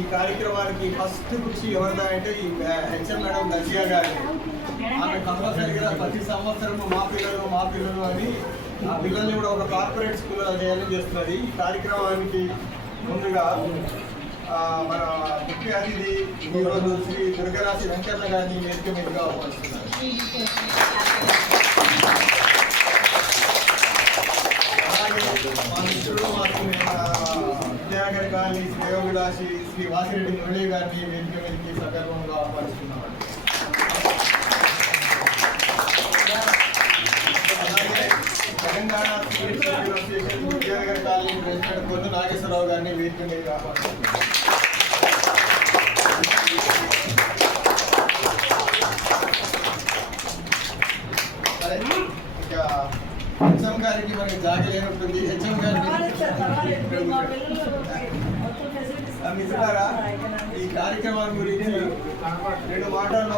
ఈ కార్యక్రమానికి ఫస్ట్ కృషి ఎవరిదా అంటే ఈ హెచ్ఎం మేడం దర్శియా గారి. ఆమె కంపల్సరీగా ప్రతి సంవత్సరం మా పిల్లలు అని ఆ పిల్లల్ని కూడా ఒక కార్పొరేట్ స్కూల్లో చేయాలని చేస్తున్నది. ఈ కార్యక్రమానికి ముందుగా మన ముఖ్య అతిథి ఈరోజు శ్రీ దుర్గరాశి వెంకన్న గారిని వేదిక మీదుగా ఆహ్వానిస్తున్నారు. అలాగే మా మిత్రుడు విద్యానగర్ గారిని శ్రేయోభిలాషి శ్రీ వాసిరెడ్డి మురళి గారిని వేదిక మీదకి సగర్వంగా ఆహ్వానిస్తున్నారు. అలాగే Telangana association Vidyanagar colony president Konnu Nageswara Rao గారిని వేదిక మీదగా ఆహ్వానిస్తున్నారు. హెచ్ఎం గారికి మనకి జాగలేని ఉంటుంది. హెచ్ఎం గారికి మిత్రులారా, ఈ కార్యక్రమం గురించి 2 మాటల్లో